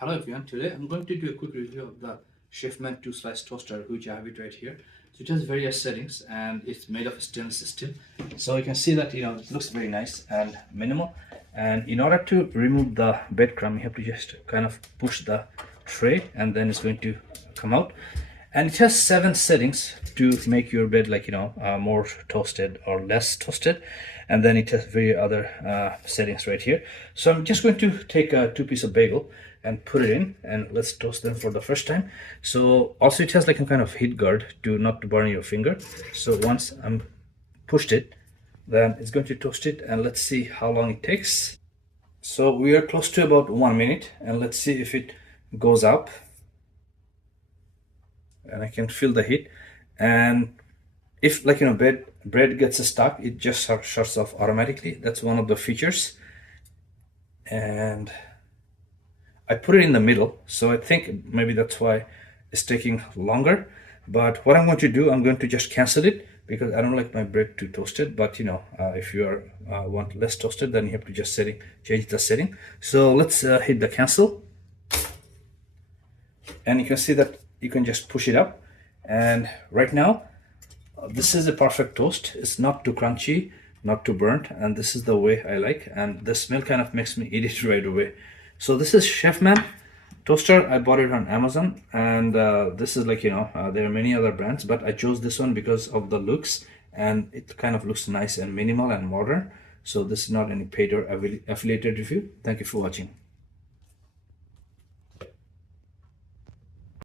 Hello everyone, today I'm going to do a quick review of the Chefman 2-slice toaster, which I have it right here. So it has various settings and it's made of stainless steel. So you can see that it looks very nice and minimal. And in order to remove the breadcrumb, you have to just kind of push the tray and then it's going to come out. And it has 7 settings to make your bread more toasted or less toasted, and then it has very other settings right here. So I'm just going to take a 2-piece of bagel and put it in, and let's toast them for the first time. So also it has like a kind of heat guard to not to burn your finger. So once I'm pushed it, then it's going to toast it, and let's see how long it takes. So we are close to about 1 minute, and let's see if it goes up. And I can feel the heat, and if bread gets stuck, it just shuts off automatically. That's one of the features. And I put it in the middle, so I think maybe that's why it's taking longer. But what I'm going to do, I'm going to just cancel it because I don't like my bread too toasted. But if you want less toasted, then you have to just change the setting. So let's hit the cancel, and you can see that you can just push it up, and right now this is a perfect toast. It's not too crunchy, not too burnt, and this is the way I like, and the smell kind of makes me eat it right away. So this is Chefman toaster. I bought it on Amazon, and this is there are many other brands, but I chose this one because of the looks, and it kind of looks nice and minimal and modern. So this is not any paid or affiliated review. Thank you for watching.